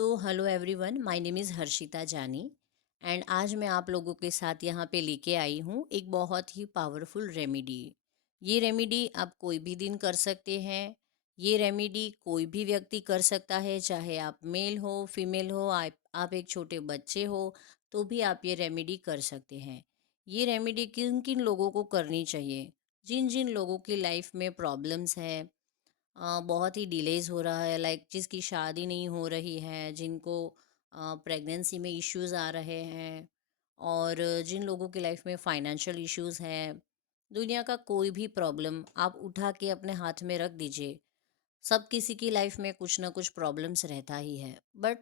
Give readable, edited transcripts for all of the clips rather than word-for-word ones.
तो hello everyone, my name is Harshita जानी and आज मैं आप लोगों के साथ यहाँ पे लेके आई हूँ एक बहुत ही पावरफुल रेमेडी। ये रेमेडी आप कोई भी दिन कर सकते हैं। ये रेमेडी कोई भी व्यक्ति कर सकता है, चाहे आप मेल हो फीमेल हो, आप एक छोटे बच्चे हो, तो भी आप ये रेमेडी कर सकते हैं। ये रेमेडी किन किन लोगों को करनी चाहिए? जिन जिन लोगों की लाइफ में प्रॉब्लम्स हैं, बहुत ही डिलेज़ हो रहा है, लाइक जिसकी शादी नहीं हो रही है, जिनको प्रेगनेंसी में इश्यूज़ आ रहे हैं, और जिन लोगों की लाइफ में फाइनेंशियल इश्यूज़ हैं। दुनिया का कोई भी प्रॉब्लम आप उठा के अपने हाथ में रख दीजिए। सब किसी की लाइफ में कुछ ना कुछ प्रॉब्लम्स रहता ही है, but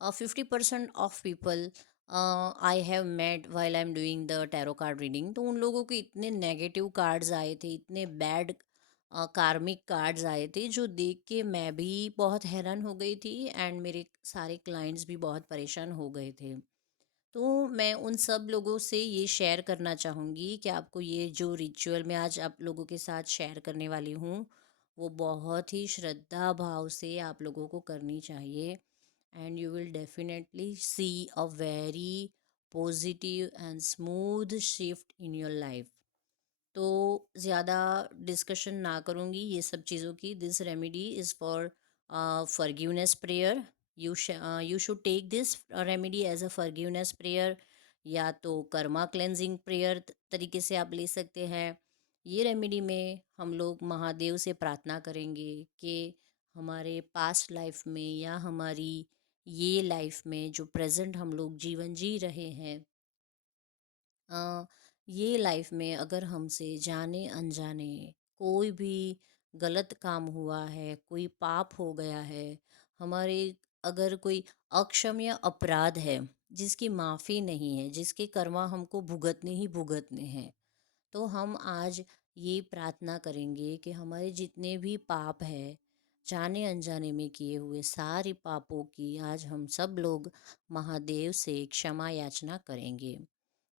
50% of people I have met while I am doing the tarot card reading, तो उन लोगों के इतने नेगेटिव कार्ड्स आए थे, इतने बैड कार्मिक कार्ड्स आए थे, जो देख के मैं भी बहुत हैरान हो गई थी एंड मेरे सारे क्लाइंट्स भी बहुत परेशान हो गए थे। तो मैं उन सब लोगों से ये शेयर करना चाहूँगी कि आपको ये जो रिचुअल मैं आज आप लोगों के साथ शेयर करने वाली हूँ, वो बहुत ही श्रद्धा भाव से आप लोगों को करनी चाहिए and you will definitely see a very positive and smooth shift in your life. तो ज़्यादा डिस्कशन ना करूँगी ये सब चीज़ों की। This remedy is for forgiveness prayer. You should take this remedy as a forgiveness prayer, या तो कर्मा क्लेंजिंग प्रेयर तरीके से आप ले सकते हैं। ये रेमेडी में हम लोग महादेव से प्रार्थना करेंगे कि हमारे पास्ट लाइफ में या हमारी ये लाइफ में जो प्रेजेंट हम लोग जीवन जी रहे हैं, अ, ये लाइफ में अगर हमसे जाने अनजाने कोई भी गलत काम हुआ है, कोई पाप हो गया है, हमारे अगर कोई अक्षम्य अपराध है जिसकी माफ़ी नहीं है, जिसके कर्मा हमको भुगतने ही भुगतने हैं, तो हम आज ये प्रार्थना करेंगे कि हमारे जितने भी पाप है, जाने अनजाने में किए हुए सारे पापों की आज हम सब लोग महादेव से क्षमा याचना करेंगे।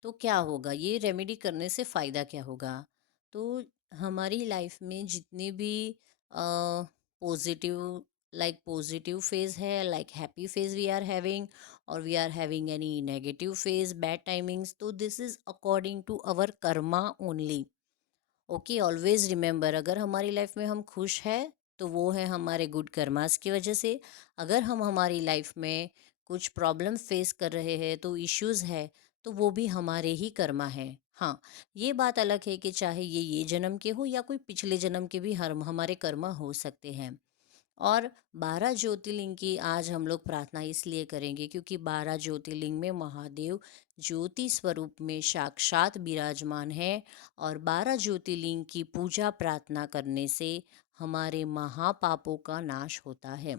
तो क्या होगा, ये रेमेडी करने से फ़ायदा क्या होगा? तो हमारी लाइफ में जितने भी पॉजिटिव, लाइक पॉजिटिव फेज़ है, like happy phase we are having, और we are having any negative phase, bad timings, तो this is according to our karma only. Okay, always remember, अगर हमारी लाइफ में हम खुश हैं तो वो है हमारे गुड कर्मास की वजह से। अगर हम हमारी लाइफ में कुछ प्रॉब्लम फेस कर रहे हैं, तो इश्यूज है, तो वो भी हमारे ही कर्मा है। हाँ, ये बात अलग है कि चाहे ये जन्म के हो या कोई पिछले जन्म के भी हमारे कर्मा हो सकते हैं। और 12 ज्योतिर्लिंग की आज हम लोग प्रार्थना इसलिए करेंगे क्योंकि 12 ज्योतिर्लिंग में महादेव ज्योति स्वरूप में साक्षात विराजमान है, और 12 ज्योतिर्लिंग की पूजा प्रार्थना करने से हमारे महापापों का नाश होता है।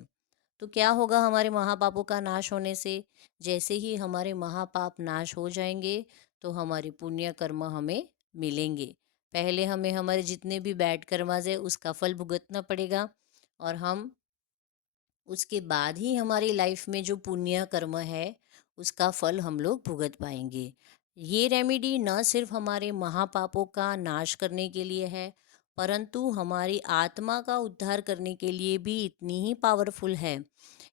तो क्या होगा हमारे महापापों का नाश होने से? जैसे ही हमारे महापाप नाश हो जाएंगे, तो हमारे पुण्य कर्म हमें मिलेंगे। पहले हमें हमारे जितने भी बैड कर्माज है उसका फल भुगतना पड़ेगा, और हम उसके बाद ही हमारी लाइफ में जो पुण्य कर्म है उसका फल हम लोग भुगत पाएंगे। ये रेमेडी न सिर्फ हमारे महापापों का नाश करने के लिए है, परंतु हमारी आत्मा का उद्धार करने के लिए भी इतनी ही पावरफुल है।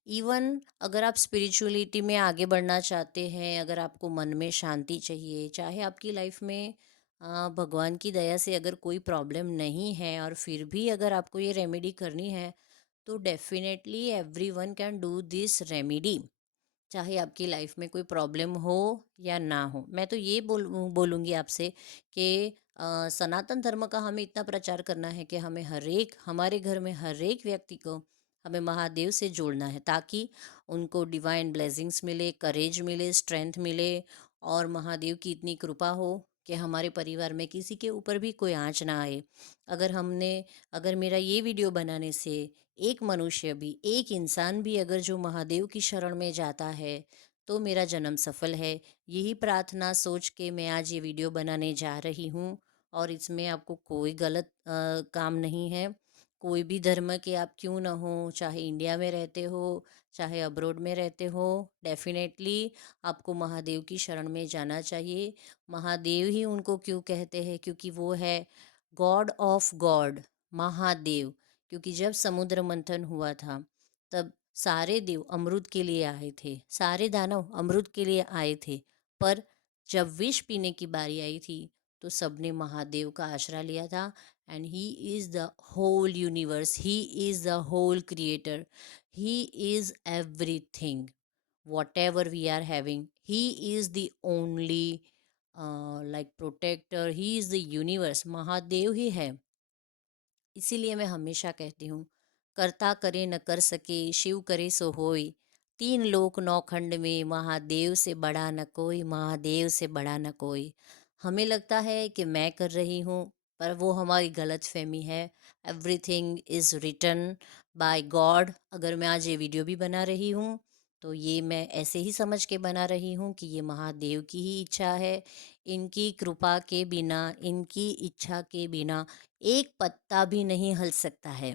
इवन अगर आप स्पिरिचुअलिटी में आगे बढ़ना चाहते हैं, अगर आपको मन में शांति चाहिए, चाहे आपकी लाइफ में भगवान की दया से अगर कोई प्रॉब्लम नहीं है, और फिर भी अगर आपको ये रेमेडी करनी है, तो definitely everyone can do this remedy. चाहे आपकी लाइफ में कोई प्रॉब्लम हो या ना हो। मैं तो ये बोलूँगी आपसे कि सनातन धर्म का हमें इतना प्रचार करना है कि हमें हर एक हमारे घर में हर एक व्यक्ति को हमें महादेव से जोड़ना है, ताकि उनको डिवाइन ब्लेसिंग्स मिले, करेज मिले, स्ट्रेंथ मिले, और महादेव की इतनी कृपा हो कि हमारे परिवार में किसी के ऊपर भी कोई आँच ना आए। अगर मेरा ये वीडियो बनाने से एक मनुष्य भी, एक इंसान भी अगर जो महादेव की शरण में जाता है, तो मेरा जन्म सफल है। यही प्रार्थना सोच के मैं आज ये वीडियो बनाने जा रही हूँ, और इसमें आपको कोई गलत काम नहीं है। कोई भी धर्म के आप क्यों ना हो, चाहे इंडिया में रहते हो, चाहे अब्रॉड में रहते हो, डेफिनेटली आपको महादेव की शरण में जाना चाहिए। महादेव ही उनको क्यों कहते हैं? क्योंकि वो है गॉड ऑफ गॉड, महादेव। क्योंकि जब समुद्र मंथन हुआ था, तब सारे देव अमृत के लिए आए थे, सारे दानव अमृत के लिए आए थे, पर जब विष पीने की बारी आई थी तो सबने महादेव का आश्रय लिया था। And he is the whole universe, he is the whole creator, he is everything, whatever we are having, he is the only like protector, he is the universe, Mahadev ही है। इसीलिए मैं हमेशा कहती हूँ, करता करे न कर सके शिव करे सो होय, तीन लोक नौ खंड में महादेव से बड़ा न कोई, महादेव से बड़ा न कोई। हमें लगता है कि मैं कर रही हूँ, पर वो हमारी गलत फहमी है। Everything is written by God. अगर मैं आज ये वीडियो भी बना रही हूँ तो ये मैं ऐसे ही समझ के बना रही हूँ कि ये महादेव की ही इच्छा है। इनकी कृपा के बिना, इनकी इच्छा के बिना एक पत्ता भी नहीं हिल सकता है।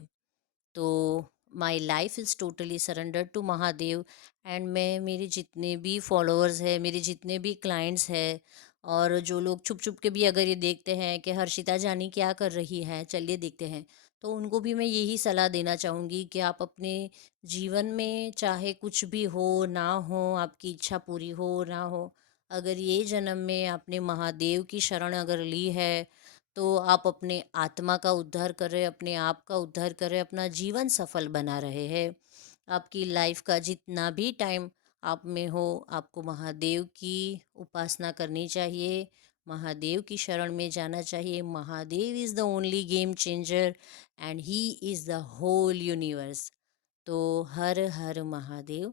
तो my life is totally surrender to Mahadev. And मैं, मेरे जितने भी फॉलोअर्स हैं, मेरे जितने भी क्लाइंट्स हैं, और जो लोग छुप छुप के भी अगर ये देखते हैं कि हर्षिता जानी क्या कर रही है, चलिए देखते हैं, तो उनको भी मैं यही सलाह देना चाहूँगी कि आप अपने जीवन में चाहे कुछ भी हो ना हो, आपकी इच्छा पूरी हो ना हो, अगर ये जन्म में आपने महादेव की शरण अगर ली है, तो आप अपने आत्मा का उद्धार कर रहे, अपने आप का उद्धार कर रहे, अपना जीवन सफल बना रहे हैं। आपकी लाइफ का जितना भी टाइम आप में हो, आपको महादेव की उपासना करनी चाहिए, महादेव की शरण में जाना चाहिए। Mahadev is the only game changer and he is the whole universe. तो हर हर महादेव।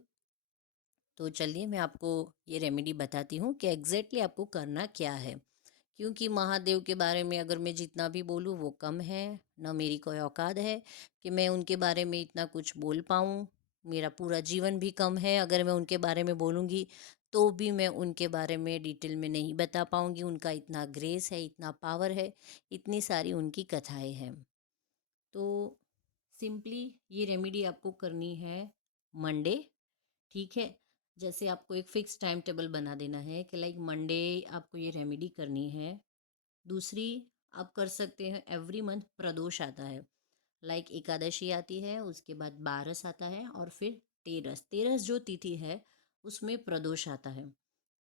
तो चलिए मैं आपको ये रेमेडी बताती हूँ कि एग्जैक्टली आपको करना क्या है। क्योंकि महादेव के बारे में अगर मैं जितना भी बोलूँ वो कम है, ना मेरी कोई औकात है कि मैं उनके बारे में इतना कुछ बोल पाऊँ। मेरा पूरा जीवन भी कम है, अगर मैं उनके बारे में बोलूँगी तो भी मैं उनके बारे में डिटेल में नहीं बता पाऊँगी। उनका इतना ग्रेस है, इतना पावर है, इतनी सारी उनकी कथाएं हैं। तो सिंपली ये रेमेडी आपको करनी है मंडे, ठीक है। जैसे आपको एक फिक्स टाइम टेबल बना देना है कि लाइक मंडे आपको ये रेमेडी करनी है। दूसरी, आप कर सकते हैं, एवरी मंथ प्रदोष आता है, लाइक एकादशी आती है, उसके बाद बारस आता है, और फिर तेरस, तेरस जो तिथि है उसमें प्रदोष आता है।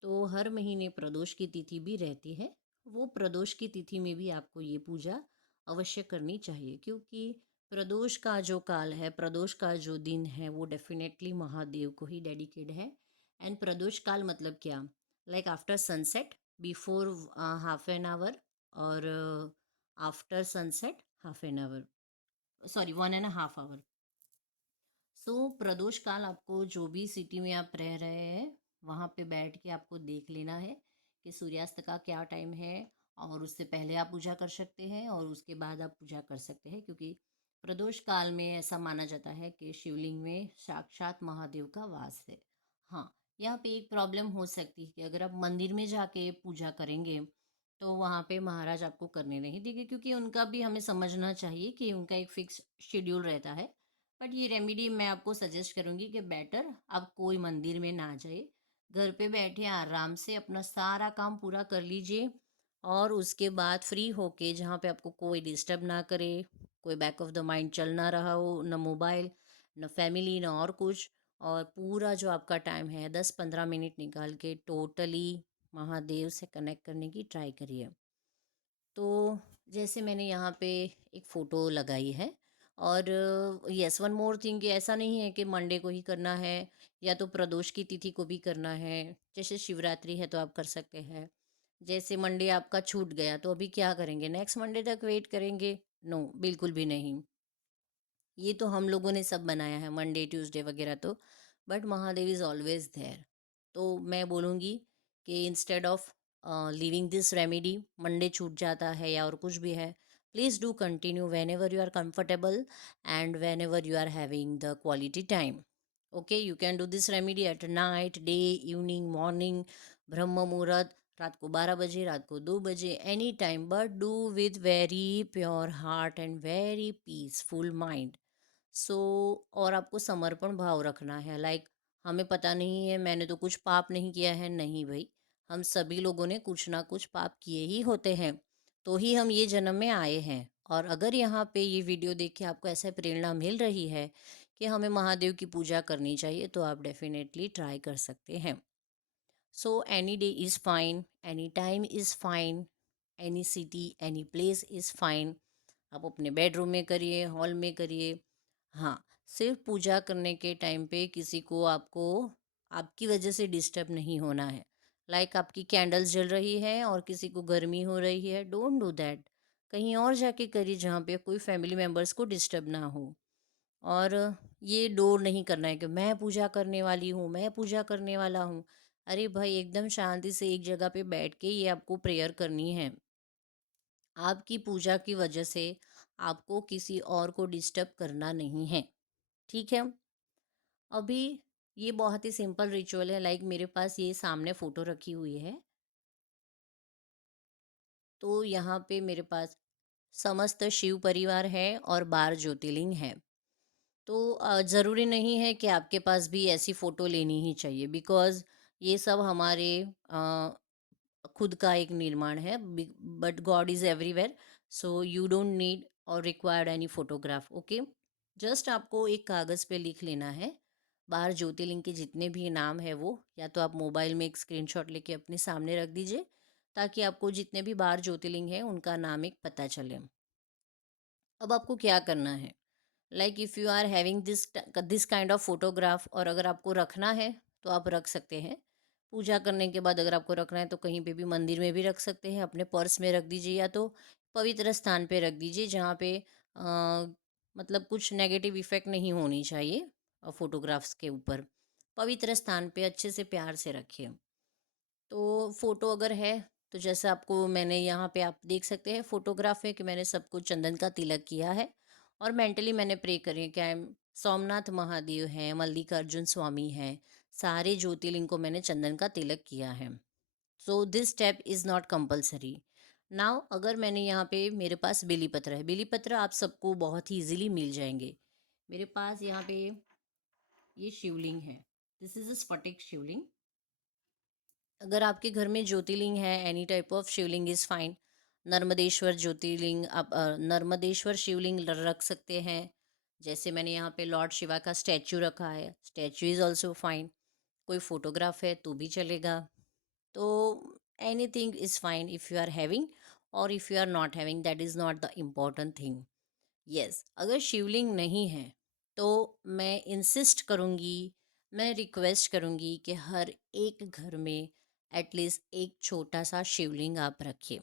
तो हर महीने प्रदोष की तिथि भी रहती है। वो प्रदोष की तिथि में भी आपको ये पूजा अवश्य करनी चाहिए, क्योंकि प्रदोष का जो काल है, प्रदोष का जो दिन है, वो डेफिनेटली महादेव को ही डेडिकेट है। एंड प्रदोष काल मतलब क्या, like after sunset, before half an hour, और after sunset half an hour, sorry 1.5 hour. So प्रदोष काल आपको जो भी सिटी में आप रह रहे हैं वहाँ पे बैठ के आपको देख लेना है कि सूर्यास्त का क्या टाइम है, और उससे पहले आप पूजा कर सकते हैं और उसके बाद आप पूजा कर सकते हैं, क्योंकि प्रदोष काल में ऐसा माना जाता है कि शिवलिंग में साक्षात महादेव का वास है। हाँ, यहाँ पे एक प्रॉब्लम हो सकती है कि अगर आप मंदिर में जाके पूजा करेंगे तो वहाँ पे महाराज आपको करने नहीं देंगे, क्योंकि उनका भी हमें समझना चाहिए कि उनका एक फिक्स शेड्यूल रहता है। बट ये रेमेडी मैं आपको सजेस्ट करूँगी कि बेटर आप कोई मंदिर में ना जाए, घर पे बैठे आराम से अपना सारा काम पूरा कर लीजिए, और उसके बाद फ्री होके जहाँ पे आपको कोई डिस्टर्ब ना करे, कोई बैक ऑफ द माइंड चल ना रहा हो, न मोबाइल, न फैमिली, न और कुछ, और पूरा जो आपका टाइम है 10-15 मिनट निकाल के टोटली महादेव से कनेक्ट करने की ट्राई करिए। तो जैसे मैंने यहाँ पे एक फ़ोटो लगाई है, और यस, वन मोर थिंग कि ऐसा नहीं है कि मंडे को ही करना है या तो प्रदोष की तिथि को भी करना है। जैसे शिवरात्रि है तो आप कर सकते हैं। जैसे मंडे आपका छूट गया तो अभी क्या करेंगे, नेक्स्ट मंडे तक वेट करेंगे? नो, बिल्कुल भी नहीं। ये तो हम लोगों ने सब बनाया है मंडे ट्यूसडे वगैरह तो, but Mahadev is always there. तो मैं बोलूँगी कि instead of living this remedy, Monday छूट जाता है या और कुछ भी है, please do continue whenever you are comfortable and whenever you are having the quality time. Okay, you can do this remedy at night, day, evening, morning, ब्रह्म मुहूर्त, रात को 12 बजे, रात को 2 बजे, any time, but do with very pure heart and very peaceful mind. So और आपको समर्पण भाव रखना है, लाइक हमें पता नहीं है, मैंने तो कुछ पाप नहीं किया है, नहीं भाई, हम सभी लोगों ने कुछ ना कुछ पाप किए ही होते हैं, तो ही हम ये जन्म में आए हैं। और अगर यहाँ पे ये वीडियो देख के आपको ऐसा प्रेरणा मिल रही है कि हमें महादेव की पूजा करनी चाहिए, तो आप डेफिनेटली ट्राई कर सकते हैं। So any day is fine, any time is fine, any city any place is fine. आप अपने बेडरूम में करिए, हॉल में करिए। हाँ, सिर्फ पूजा करने के टाइम पे किसी को आपको आपकी वजह से डिस्टर्ब नहीं होना है। लाइक आपकी कैंडल्स जल रही है और किसी को गर्मी हो रही है, डोंट डू दैट। कहीं और जाके करिए जहाँ पे कोई फैमिली मेम्बर्स को डिस्टर्ब ना हो। और ये डोर नहीं करना है कि मैं पूजा करने वाली हूँ, मैं पूजा करने वाला हूँ। अरे भाई, एकदम शांति से एक जगह पे बैठ के ये आपको प्रेयर करनी है। आपकी पूजा की वजह से आपको किसी और को डिस्टर्ब करना नहीं है। ठीक है। अभी ये बहुत ही सिंपल रिचुअल है। लाइक मेरे पास ये सामने फोटो रखी हुई है, तो यहाँ पे मेरे पास समस्त शिव परिवार है और 12 ज्योतिर्लिंग है। तो ज़रूरी नहीं है कि आपके पास भी ऐसी फ़ोटो लेनी ही चाहिए, बिकॉज़ ये सब हमारे खुद का एक निर्माण है। But god is everywhere, so you don't need और required any photograph. Okay, just आपको एक कागज़ पे लिख लेना है 12 ज्योतिर्लिंग के जितने भी नाम है वो, या तो आप मोबाइल में एक स्क्रीनशॉट लेके अपने सामने रख दीजिए, ताकि आपको जितने भी 12 ज्योतिर्लिंग हैं उनका नाम एक पता चले। अब आपको क्या करना है, like if you are having this kind of photograph, और अगर आपको रखना है तो आप रख सकते हैं। पूजा करने के बाद अगर आपको रखना है तो कहीं पे भी मंदिर में भी रख सकते हैं, अपने पर्स में रख दीजिए, या तो पवित्र स्थान पे रख दीजिए जहाँ पे मतलब कुछ नेगेटिव इफ़ेक्ट नहीं होनी चाहिए फोटोग्राफ्स के ऊपर। पवित्र स्थान पे अच्छे से प्यार से रखिए। तो फ़ोटो अगर है, तो जैसे आपको मैंने यहाँ पे आप देख सकते हैं फ़ोटोग्राफ है कि मैंने सबको चंदन का तिलक किया है, और मेंटली मैंने प्रे करी है कि आई एम सोमनाथ महादेव हैं, मल्लिकार्जुन स्वामी हैं, सारे ज्योतिर्लिंग को मैंने चंदन का तिलक किया है। So this step is not compulsory. Now अगर मैंने यहाँ पे, मेरे पास बेली पत्र है, बेली पत्र आप सबको बहुत ही इजीली मिल जाएंगे। मेरे पास यहाँ पे ये शिवलिंग है, दिस इज़ अ स्फटिक शिवलिंग। अगर आपके घर में ज्योतिर्लिंग है, any type of Shivling is fine. Narmadeshwar ज्योतिर्लिंग आप नर्मदेश्वर शिवलिंग रख सकते हैं। जैसे मैंने यहाँ पे लॉर्ड शिवा का स्टैचू रखा है, स्टैचू इज़ ऑल्सो फाइन। कोई फोटोग्राफ है तो भी चलेगा। तो anything is fine if you are having, और if you are not having, that is not the important thing. Yes, अगर शिवलिंग नहीं है तो मैं इंसिस्ट करूँगी, मैं रिक्वेस्ट करूँगी कि हर एक घर में एटलीस्ट एक छोटा सा शिवलिंग आप रखिए।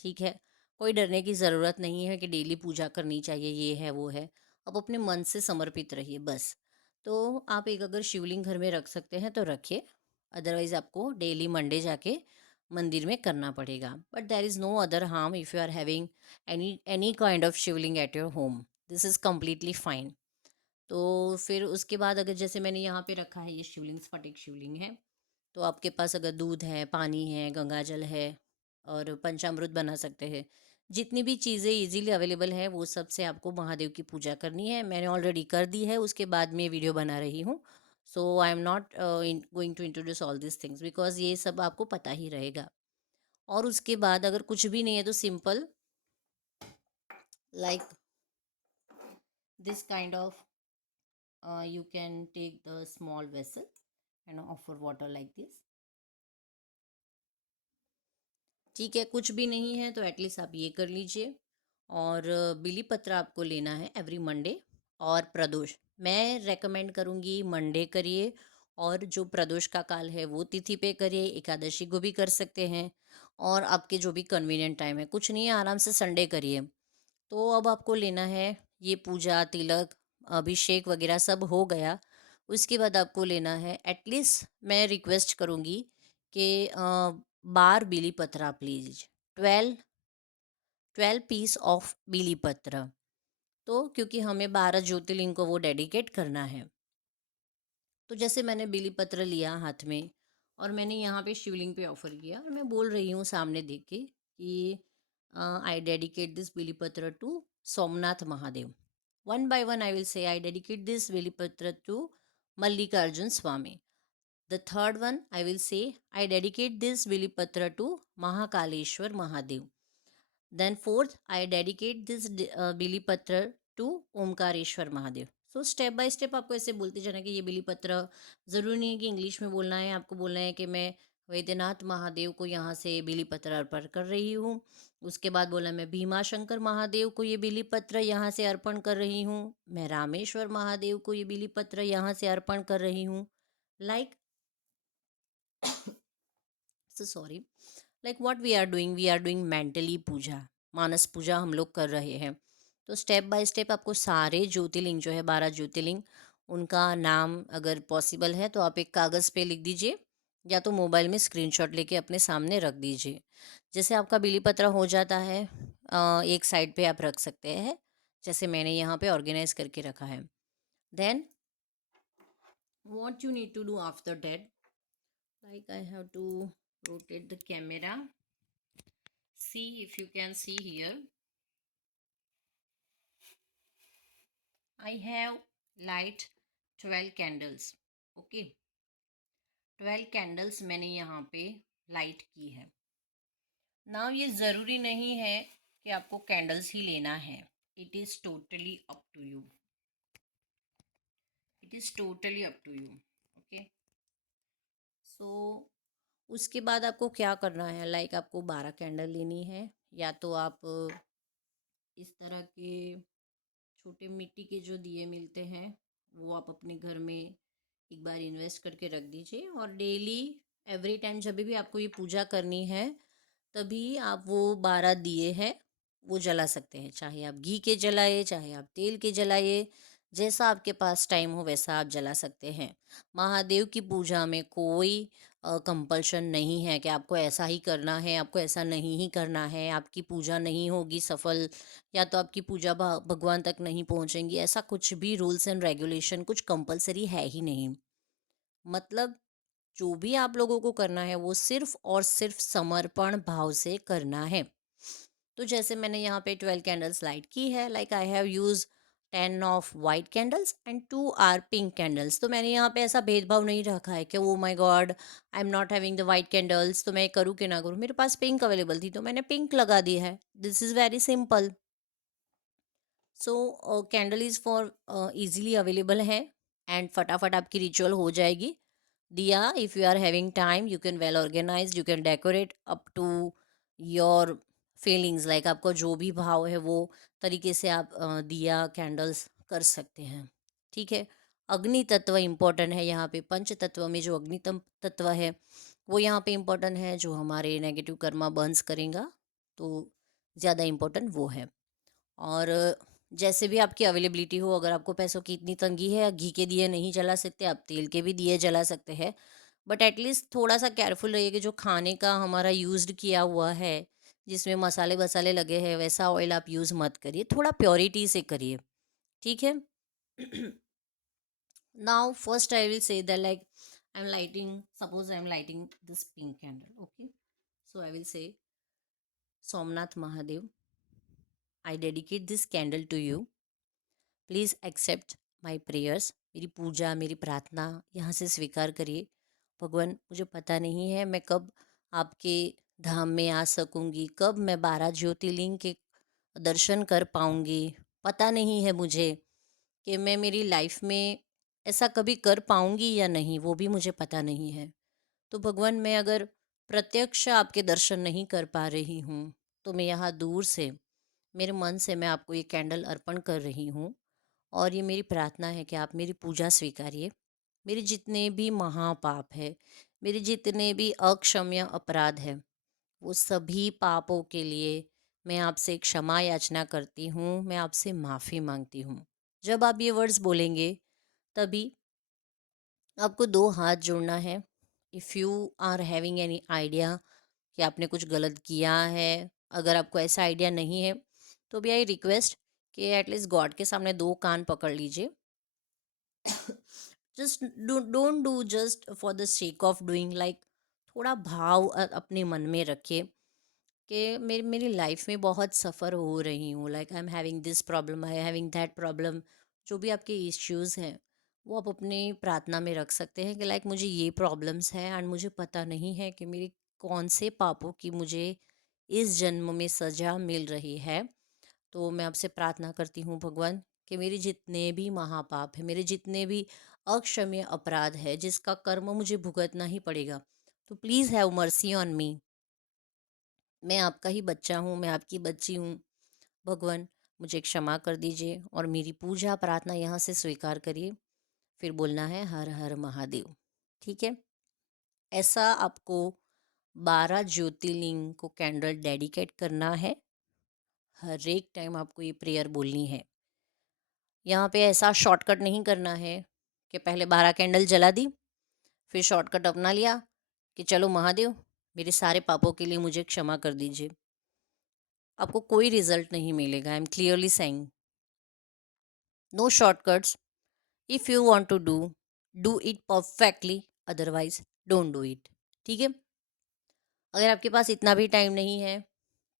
ठीक है, कोई डरने की ज़रूरत नहीं है कि डेली पूजा करनी चाहिए, ये है वो है। आप अपने मन से समर्पित रहिए बस। तो आप एक अगर शिवलिंग घर में रख सकते हैं तो रखिए, अदरवाइज़ आपको डेली मंडे जाके मंदिर में करना पड़ेगा। But there is no other harm if you are having any kind of Shivling at your home, this is completely fine. तो फिर उसके बाद अगर जैसे मैंने यहाँ पे रखा है, ये शिवलिंग स्फटिक शिवलिंग है, तो आपके पास अगर दूध है, पानी है, गंगा जल है, और पंचामृत बना सकते हैं। जितनी भी चीज़ें इजीली अवेलेबल है वो सब से आपको महादेव की पूजा करनी है। मैंने ऑलरेडी कर दी है, उसके बाद मैं वीडियो बना रही हूँ। So I am not going to introduce all this things, because ये सब आपको पता ही रहेगा। और उसके बाद अगर कुछ भी नहीं है तो simple, like this kind of, you can take the small vessel and offer water like this। ठीक है, कुछ भी नहीं है तो एटलीस्ट आप ये कर लीजिए। और बिली पत्र आपको लेना है एवरी मंडे। और प्रदोष मैं रेकमेंड करूँगी मंडे करिए, और जो प्रदोष का काल है वो तिथि पे करिए, एकादशी को भी कर सकते हैं, और आपके जो भी कन्वीनियंट टाइम है, कुछ नहीं है, आराम से संडे करिए। तो अब आपको लेना है ये पूजा, तिलक, अभिषेक वगैरह सब हो गया। उसके बाद आपको लेना है, एटलीस्ट मैं रिक्वेस्ट करूँगी कि 12 बीली पत्र आप लीजिए, 12 पीस ऑफ बीली पत्र। तो क्योंकि हमें 12 ज्योतिर्लिंग को वो डेडिकेट करना है। तो जैसे मैंने बीली पत्र लिया हाथ में, और मैंने यहाँ पे शिवलिंग पे ऑफर किया, और मैं बोल रही हूँ सामने देख के कि आई dedicate this bili patra to Somnath Mahadev. One by one I will say I dedicate this bili patra to Mallikarjun Swami. The third one I will say I dedicate this bili patra to Mahakaleshwar Mahadev. Then fourth, I dedicate this Bilipatra to Omkareshwar Mahadev. तो step by step आपको ऐसे बोलते जाना कि ये बिलीपत्र, ज़रूरी नहीं है कि इंग्लिश में बोलना है, आपको बोलना है कि मैं वैद्यनाथ महादेव को यहाँ से बिलीपत्र अर्पण कर रही हूँ। उसके बाद बोला मैं भीमाशंकर महादेव को ये बिलीपत्र यहाँ से अर्पण कर रही हूँ। मैं रामेश्वर महादेव को ये बिलीपत्र यहाँ से अर्पण कर रही हूँ। Like so sorry, like what we are doing mentally puja, मानस पूजा हम लोग कर रहे हैं। तो स्टेप बाय स्टेप आपको सारे ज्योतिर्लिंग जो है 12 ज्योतिर्लिंग, उनका नाम अगर पॉसिबल है तो आप एक कागज़ पे लिख दीजिए, या तो मोबाइल में स्क्रीनशॉट लेके अपने सामने रख दीजिए। जैसे आपका बिलीपत्र हो जाता है, एक साइड पे आप रख सकते हैं, जैसे मैंने यहाँ पे ऑर्गेनाइज करके रखा है। Then what you need to do after that, like I have to rotate the camera. See if you can see here. I have light 12 candles. Okay, 12 candles मैंने यहाँ पे लाइट की है। नाउ ये ज़रूरी नहीं है कि आपको कैंडल्स ही लेना है। It is totally up to you. It is totally up to you. Okay, so उसके बाद आपको क्या करना है, लाइक आपको 12 कैंडल लेनी है, या तो आप इस तरह के छोटे मिट्टी के जो दिए मिलते हैं वो आप अपने घर में एक बार इन्वेस्ट करके रख दीजिए, और डेली एवरी टाइम जब भी आपको ये पूजा करनी है तभी आप वो 12 दिए हैं वो जला सकते हैं। चाहे आप घी के जलाए, चाहे आप तेल के जलाइए, जैसा आपके पास टाइम हो वैसा आप जला सकते हैं। महादेव की पूजा में कोई कंपल्शन नहीं है कि आपको ऐसा ही करना है, आपको ऐसा नहीं ही करना है, आपकी पूजा नहीं होगी सफल, या तो आपकी पूजा भगवान तक नहीं पहुंचेंगी। ऐसा कुछ भी रूल्स एंड रेगुलेशन कुछ कंपलसरी है ही नहीं। मतलब जो भी आप लोगों को करना है वो सिर्फ और सिर्फ समर्पण भाव से करना है। तो जैसे मैंने यहाँ पे 12 कैंडल्स लाइट की है, like I have use 10 of white candles and 2 are pink candles. तो मैंने यहाँ पे ऐसा भेदभाव नहीं रखा है कि oh my God I am not having the white candles, तो मैं करूँ कि ना करूँ। मेरे पास पिंक अवेलेबल थी तो मैंने पिंक लगा दी है। This is very simple. So candle is for easily available है, एंड फटाफट आपकी रिचुअल हो जाएगी। दिया, if you are having time you can well organise, you can decorate up to your feelings, like आपको जो भी भाव है वो तरीके से आप दिया कैंडल्स कर सकते हैं। ठीक है। अग्नि तत्व इम्पोर्टेंट है यहाँ पे। पंच तत्व में जो अग्नि तत्व है वो यहाँ पे इम्पोर्टेंट है, जो हमारे नेगेटिव कर्मा बर्न्स करेगा, तो ज़्यादा इम्पोर्टेंट वो है। और जैसे भी आपकी अवेलेबिलिटी हो, अगर आपको पैसों की इतनी तंगी है, घी के दिए नहीं जला सकते, आप तेल के भी दिए जला सकते हैं, बट एटलीस्ट थोड़ा सा केयरफुल रहिए कि जो खाने का हमारा यूज्ड किया हुआ है, जिसमें मसाले वसाले लगे हैं, वैसा ऑयल आप यूज़ मत करिए, थोड़ा प्योरिटी से करिए। ठीक है। Now first I will say that, like I am lighting, suppose I am lighting this pink candle. Okay, so I will say Somnath Mahadev, I dedicate this candle to you, please accept my prayers. मेरी पूजा, मेरी प्रार्थना यहाँ से स्वीकार करिए। भगवान, मुझे पता नहीं है मैं कब आपके धाम में आ सकूँगी, कब मैं 12 ज्योतिर्लिंग के दर्शन कर पाऊँगी। पता नहीं है मुझे कि मैं मेरी लाइफ में ऐसा कभी कर पाऊँगी या नहीं, वो भी मुझे पता नहीं है। तो भगवान, मैं अगर प्रत्यक्ष आपके दर्शन नहीं कर पा रही हूँ, तो मैं यहाँ दूर से, मेरे मन से मैं आपको ये कैंडल अर्पण कर रही हूँ, और ये मेरी प्रार्थना है कि आप मेरी पूजा स्वीकारिए। मेरे जितने भी महापाप है, मेरे जितने भी अक्षम्य अपराध है, वो सभी पापों के लिए मैं आपसे क्षमा याचना करती हूँ, मैं आपसे माफ़ी मांगती हूँ। जब आप ये वर्ड्स बोलेंगे तभी आपको 2 हाथ जोड़ना है। If you are having any idea कि आपने कुछ गलत किया है, अगर आपको ऐसा आइडिया नहीं है, तो भी आई रिक्वेस्ट कि एटलीस्ट गॉड के सामने 2 कान पकड़ लीजिए। Just don't do just for the sake of doing, like थोड़ा भाव अपने मन में रखिए कि मेरी मेरी लाइफ में बहुत सफ़र हो रही हूँ, like I am having this problem, I having that problem. जो भी आपके इश्यूज़ हैं वो आप अपनी प्रार्थना में रख सकते हैं कि लाइक मुझे ये प्रॉब्लम्स हैं, एंड मुझे पता नहीं है कि मेरी कौन से पापों की मुझे इस जन्म में सज़ा मिल रही है। तो मैं आपसे प्रार्थना करती हूँ भगवान कि मेरे जितने भी महापाप है, मेरे जितने भी अक्षम्य अपराध है, जिसका कर्म मुझे भुगतना ही पड़ेगा, तो please have mercy on me. मैं आपका ही बच्चा हूँ, मैं आपकी बच्ची हूँ। भगवान, मुझे क्षमा कर दीजिए और मेरी पूजा प्रार्थना यहाँ से स्वीकार करिए। फिर बोलना है हर हर महादेव। ठीक है? ऐसा आपको 12 ज्योतिर्लिंग को कैंडल डेडिकेट करना है। हर एक टाइम आपको ये प्रेयर बोलनी है। यहाँ पे ऐसा शॉर्टकट नहीं करना है कि पहले 12 कैंडल जला दी, फिर शॉर्टकट अपना लिया कि चलो महादेव, मेरे सारे पापों के लिए मुझे क्षमा कर दीजिए। आपको कोई रिजल्ट नहीं मिलेगा। I am clearly saying, no shortcuts. If you want to do it perfectly, otherwise don't do it. ठीक है? अगर आपके पास इतना भी टाइम नहीं है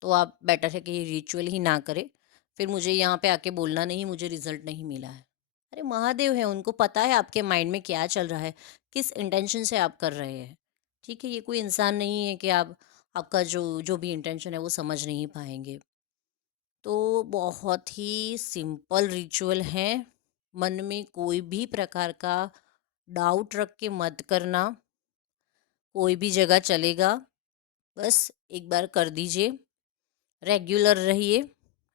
तो आप बेटर है कि ये रिचुअल ही ना करें। फिर मुझे यहाँ पे आके बोलना नहीं मुझे रिजल्ट नहीं मिला है। अरे महादेव है, उनको पता है आपके माइंड में क्या चल रहा है, किस इंटेंशन से आप कर रहे हैं। ठीक है? ये कोई इंसान नहीं है कि आप आपका जो जो भी इंटेंशन है वो समझ नहीं पाएंगे। तो बहुत ही सिंपल रिचुअल है। मन में कोई भी प्रकार का डाउट रख के मत करना। कोई भी जगह चलेगा, बस एक बार कर दीजिए। रेगुलर रहिए,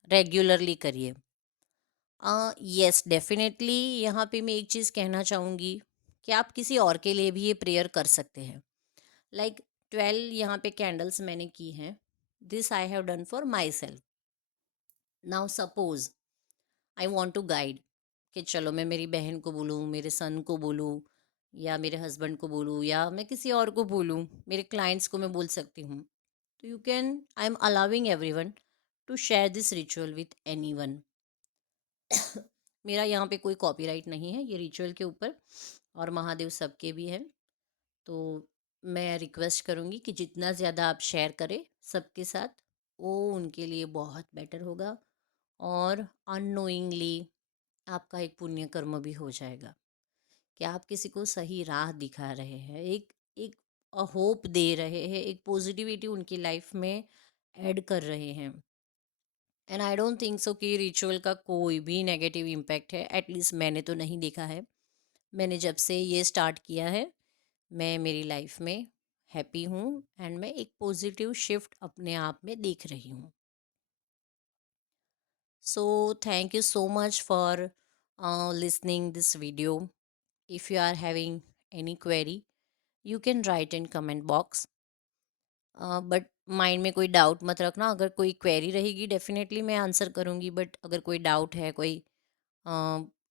रेगुलरली करिए। यस डेफिनेटली, यहाँ पे मैं एक चीज़ कहना चाहूँगी कि आप किसी और के लिए भी ये प्रेयर कर सकते हैं। लाइक 12 यहाँ पे कैंडल्स मैंने की हैं। This I have done for myself. Now suppose I want to guide कि चलो मैं मेरी बहन को बोलूँ, मेरे सन को बोलूँ, या मेरे हस्बैंड को बोलूँ, या मैं किसी और को बोलूँ, मेरे क्लाइंट्स को मैं बोल सकती हूँ। तो you can, I am allowing everyone to share this ritual with anyone. मेरा यहाँ पे कोई कॉपीराइट नहीं है ये रिचुअल के ऊपर, और महादेव सबके भी हैं। तो मैं रिक्वेस्ट करूँगी कि जितना ज़्यादा आप शेयर करें सबके साथ, वो उनके लिए बहुत बेटर होगा। और अननोइंगली आपका एक पुण्य कर्म भी हो जाएगा कि आप किसी को सही राह दिखा रहे हैं, एक एक होप दे रहे हैं, एक पॉजिटिविटी उनकी लाइफ में ऐड कर रहे हैं। And I don't think so कि रिचुअल का कोई भी नेगेटिव इम्पैक्ट है, एटलीस्ट मैंने तो नहीं देखा है। मैंने जब से ये स्टार्ट किया है, मैं मेरी लाइफ में हैप्पी हूँ एंड मैं एक पॉजिटिव शिफ्ट अपने आप में देख रही हूँ। So thank you so much for listening this video. If you are having any query, you can write in comment box. But mind में कोई डाउट मत रखना। अगर कोई क्वेरी रहेगी डेफिनेटली मैं आंसर करूँगी, बट अगर कोई डाउट है, कोई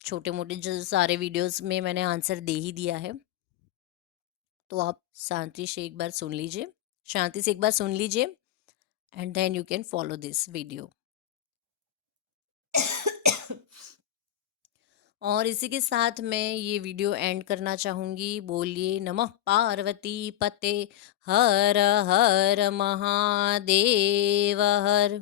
छोटे मोटे जो सारे वीडियोस में मैंने आंसर दे ही दिया है, तो आप शांति से एक बार सुन लीजिए and then you can follow this video. और इसी के साथ मैं ये वीडियो एंड करना चाहूँगी। बोलिए नमः पार्वती पते, हर हर महादेव हर।